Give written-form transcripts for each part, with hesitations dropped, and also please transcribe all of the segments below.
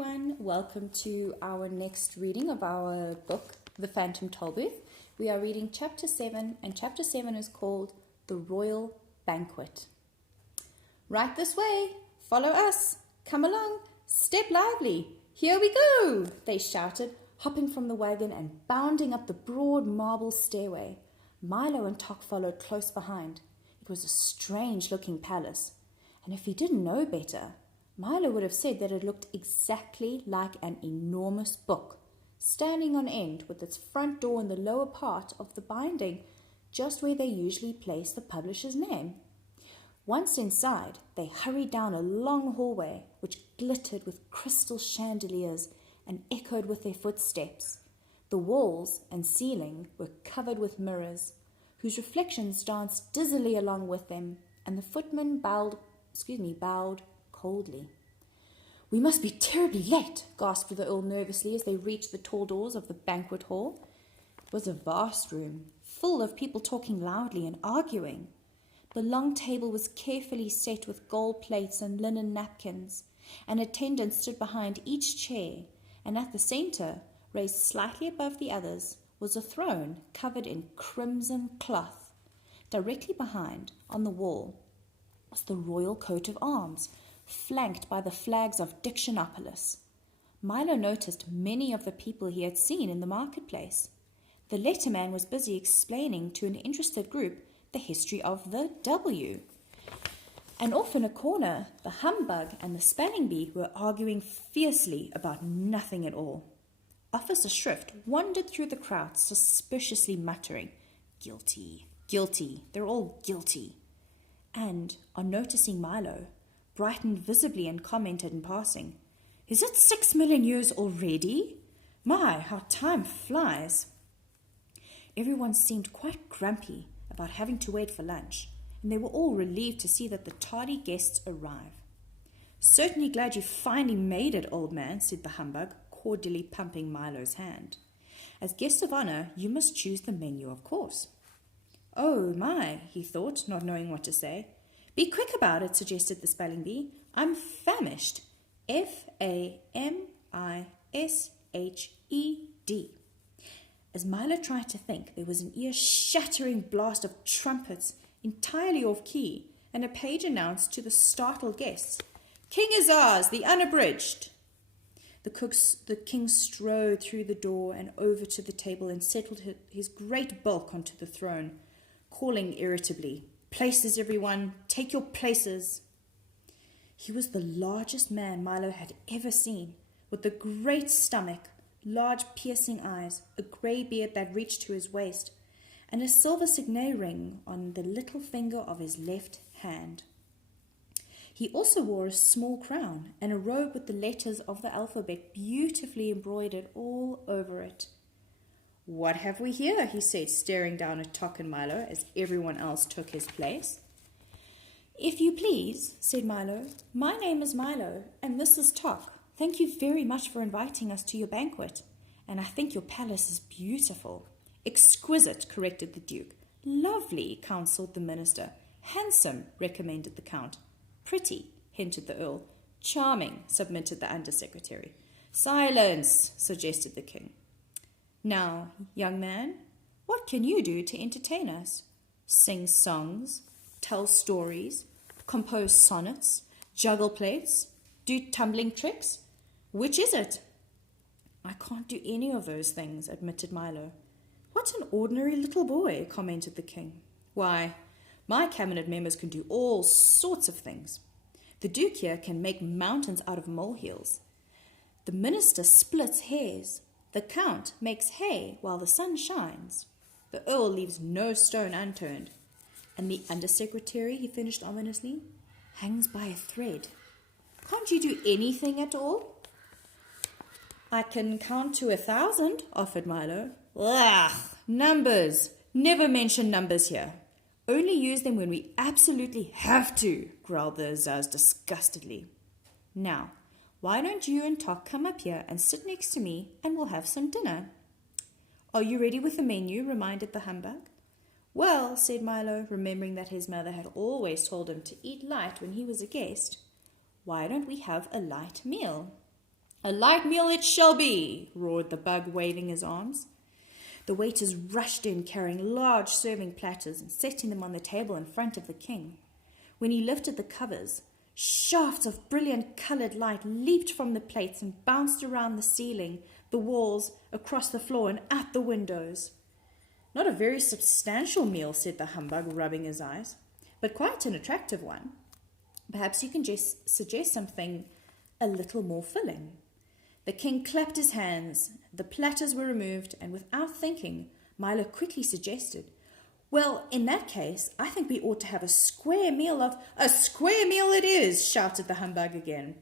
everyone. Welcome to our next reading of our book, The Phantom Tollbooth. We are reading Chapter 7, and Chapter 7 is called The Royal Banquet. Right this way. Follow us. Come along. Step lively. Here we go, they shouted, hopping from the wagon and bounding up the broad marble stairway. Milo and Tok followed close behind. It was a strange-looking palace, and if he didn't know better, Milo would have said that it looked exactly like an enormous book, standing on end with its front door in the lower part of the binding, just where they usually place the publisher's name. Once inside, they hurried down a long hallway which glittered with crystal chandeliers and echoed with their footsteps. The walls and ceiling were covered with mirrors, whose reflections danced dizzily along with them, and the footmen bowed coldly. "We must be terribly late," gasped the Earl nervously as they reached the tall doors of the banquet hall. It was a vast room, full of people talking loudly and arguing. The long table was carefully set with gold plates and linen napkins. An attendant stood behind each chair, and at the centre, raised slightly above the others, was a throne covered in crimson cloth. Directly behind, on the wall, was the royal coat of arms, flanked by the flags of Dictionopolis. Milo noticed many of the people he had seen in the marketplace. The letterman was busy explaining to an interested group the history of the W. And off in a corner, the humbug and the spelling bee were arguing fiercely about nothing at all. Officer Shrift wandered through the crowd, suspiciously muttering, "Guilty, guilty, they're all guilty." And, on noticing Milo, brightened visibly and commented in passing, "Is it 6 million years already? My, how time flies." Everyone seemed quite grumpy about having to wait for lunch, and they were all relieved to see that the tardy guests arrive. "Certainly glad you finally made it, old man," said the humbug, cordially pumping Milo's hand. "As guest of honor, you must choose the menu, of course." "Oh, my," he thought, not knowing what to say. "Be quick about it," suggested the spelling bee. "I'm famished. F-A-M-I-S-H-E-D. As Milo tried to think, there was an ear-shattering blast of trumpets entirely off key, and a page announced to the startled guests, "King is ours, the unabridged." The king strode through the door and over to the table and settled his great bulk onto the throne, calling irritably, "Places, everyone, take your places." He was the largest man Milo had ever seen, with a great stomach, large piercing eyes, a grey beard that reached to his waist, and a silver signet ring on the little finger of his left hand. He also wore a small crown and a robe with the letters of the alphabet beautifully embroidered all over it. "What have we here?" he said, staring down at Tok and Milo as everyone else took his place. "If you please," said Milo, "my name is Milo, and this is Tok. Thank you very much for inviting us to your banquet, and I think your palace is beautiful." "Exquisite," corrected the Duke. "Lovely," counselled the minister. "Handsome," recommended the Count. "Pretty," hinted the Earl. "Charming," submitted the Undersecretary. "Silence," suggested the King. "Now, young man, what can you do to entertain us? Sing songs, tell stories, compose sonnets, juggle plates, do tumbling tricks? Which is it?" "I can't do any of those things," admitted Milo. "What an ordinary little boy," commented the King. "Why, my cabinet members can do all sorts of things. The Duke here can make mountains out of molehills. The minister splits hairs. The Count makes hay while the sun shines. The Earl leaves no stone unturned. And the Undersecretary," he finished ominously, "hangs by a thread. Can't you do anything at all?" "I can count to 1,000, offered Milo. "Ugh, numbers. Never mention numbers here. Only use them when we absolutely have to," growled the Azaz disgustedly. "Now, why don't you and Tok come up here and sit next to me, and we'll have some dinner." "Are you ready with the menu?" reminded the humbug. "Well," said Milo, remembering that his mother had always told him to eat light when he was a guest, "why don't we have a light meal?" A light meal it shall be, roared the bug, waving his arms. The waiters rushed in, carrying large serving platters and setting them on the table in front of the king. When he lifted the covers, shafts of brilliant coloured light leaped from the plates and bounced around the ceiling, the walls, across the floor, and out the windows. Not a very substantial meal, said the humbug, rubbing his eyes, but quite an attractive one. Perhaps you can just suggest something a little more filling. The king clapped his hands. The platters were removed, and without thinking, Milo quickly suggested, "Well, in that case, I think we ought to have a square meal of—" "A square meal it is," shouted the humbug again.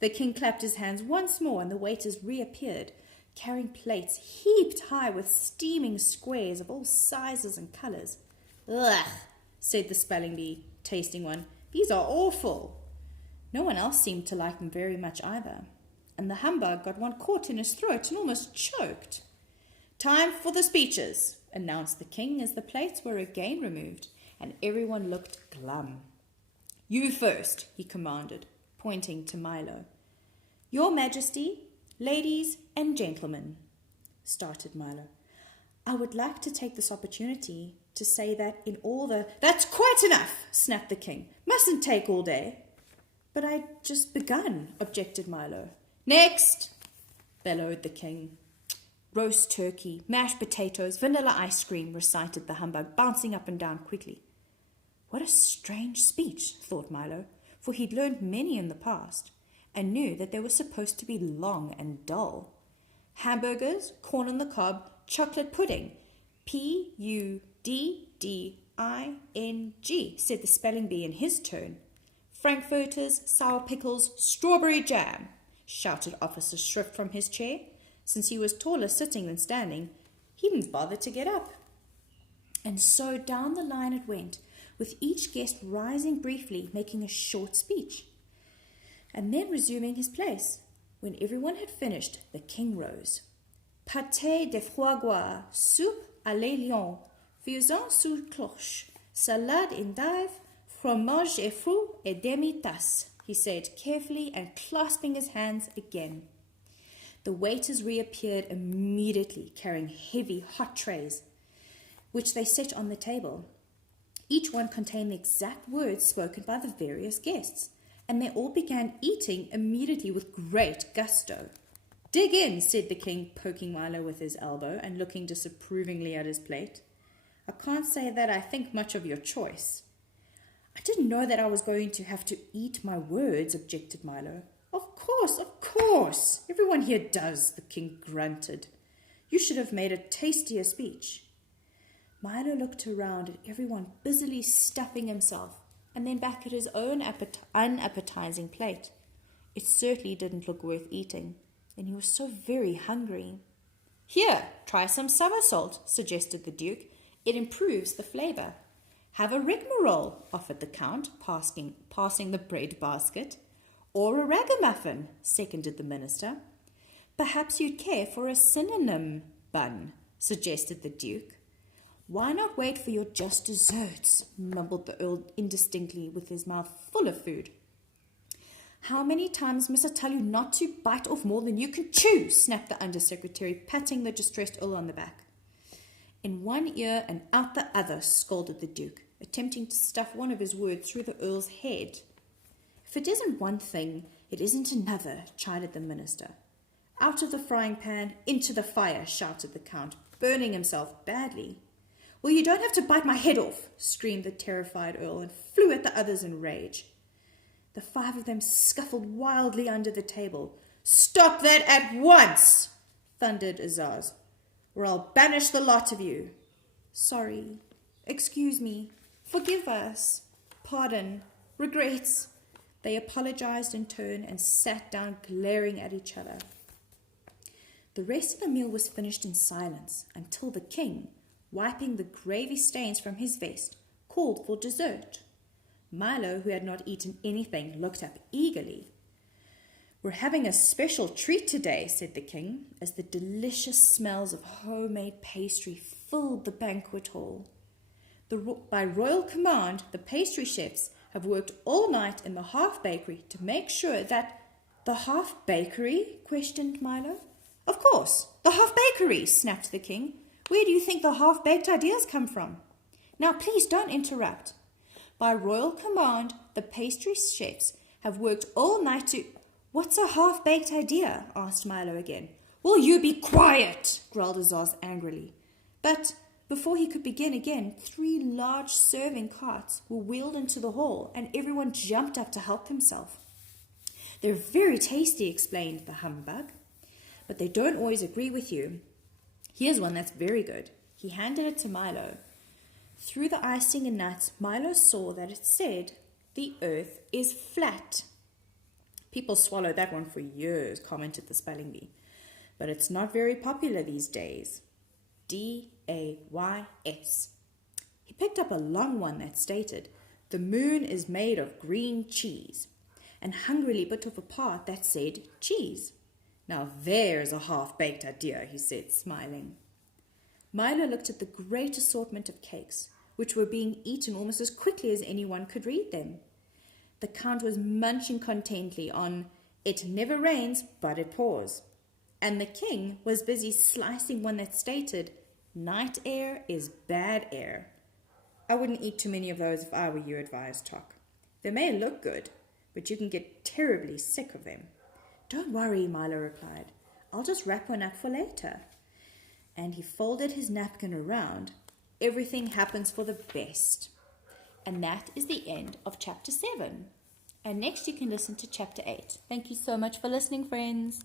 The king clapped his hands once more, and the waiters reappeared, carrying plates heaped high with steaming squares of all sizes and colours. "Ugh," said the spelling bee, tasting one. "These are awful." No one else seemed to like them very much either, and the humbug got one caught in his throat and almost choked. "Time for the speeches," announced the king as the plates were again removed, and everyone looked glum. "You first," he commanded, pointing to Milo. "Your Majesty, ladies and gentlemen," started Milo, "I would like to take this opportunity to say that in all the—" "That's quite enough," snapped the king. "Mustn't take all day." "But I'd just begun," objected Milo. "Next," bellowed the king. "Roast turkey, mashed potatoes, vanilla ice cream," recited the humbug, bouncing up and down quickly. What a strange speech, thought Milo, for he'd learned many in the past, and knew that they were supposed to be long and dull. Hamburgers, corn on the cob, chocolate pudding. Pudding, said the spelling bee in his turn. Frankfurters, sour pickles, strawberry jam, shouted Officer Shrift from his chair. Since he was taller sitting than standing, he didn't bother to get up. And so down the line it went, with each guest rising briefly, making a short speech, and then resuming his place. When everyone had finished, the king rose. Pâté de foie gras, soupe à l'élion, faisan sous cloche, salade endive, fromage et fruits et demi-tasse, he said carefully and clasping his hands again. The waiters reappeared immediately, carrying heavy, hot trays, which they set on the table. Each one contained the exact words spoken by the various guests, and they all began eating immediately with great gusto. "Dig in," said the king, poking Milo with his elbow and looking disapprovingly at his plate. "I can't say that I think much of your choice." "I didn't know that I was going to have to eat my words," objected Milo. Of course. Everyone here does," the king grunted. "You should have made a tastier speech." Milo looked around at everyone busily stuffing himself, and then back at his own unappetizing plate. It certainly didn't look worth eating, and he was so very hungry. "Here, try some somersault," suggested the duke. "It improves the flavour." "Have a rigmarole," offered the count, passing the bread basket. "Or a ragamuffin," seconded the minister. "Perhaps you'd care for a cinnamon bun," suggested the duke. "Why not wait for your just desserts?" mumbled the earl indistinctly, with his mouth full of food. "How many times must I tell you not to bite off more than you can chew?" snapped the undersecretary, patting the distressed earl on the back. "In one ear and out the other," scolded the duke, attempting to stuff one of his words through the earl's head. "If it isn't one thing, it isn't another," chided the minister. "Out of the frying pan, into the fire," shouted the count, burning himself badly. "Well, you don't have to bite my head off," screamed the terrified earl, and flew at the others in rage. The five of them scuffled wildly under the table. "Stop that at once," thundered Azaz, "or I'll banish the lot of you." "Sorry, excuse me, forgive us, pardon, regrets." They apologized in turn and sat down glaring at each other. The rest of the meal was finished in silence until the king, wiping the gravy stains from his vest, called for dessert. Milo, who had not eaten anything, looked up eagerly. "We're having a special treat today," said the king, as the delicious smells of homemade pastry filled the banquet hall. By royal command, the pastry chefs have worked all night in the half bakery to make sure that—" The half bakery? Questioned Milo. Of course, the half bakery, snapped the king. Where do you think the half-baked ideas come from? Now, please don't interrupt. By royal command, the pastry chefs have worked all night to... What's a half-baked idea? Asked Milo again. Will you be quiet? Growled Azaz angrily. But before he could begin again, 3 large serving carts were wheeled into the hall, and everyone jumped up to help himself. They're very tasty, explained the humbug, but they don't always agree with you. Here's one that's very good. He handed it to Milo. Through the icing and nuts, Milo saw that it said, "The earth is flat." People swallowed that one for years, commented the spelling bee. But it's not very popular these days. D-A-Y-S. He picked up a long one that stated, "The moon is made of green cheese," and hungrily bit off a part that said, "cheese." Now there's a half-baked idea, he said, smiling. Milo looked at the great assortment of cakes, which were being eaten almost as quickly as anyone could read them. The Count was munching contentedly on "It never rains, but it pours." And the king was busy slicing one that stated, "Night air is bad air." I wouldn't eat too many of those if I were you, advised Tok. They may look good, but you can get terribly sick of them. Don't worry, Milo replied. I'll just wrap one up for later. And he folded his napkin around. Everything happens for the best. And that is the end of chapter 7. And next you can listen to chapter 8. Thank you so much for listening, friends.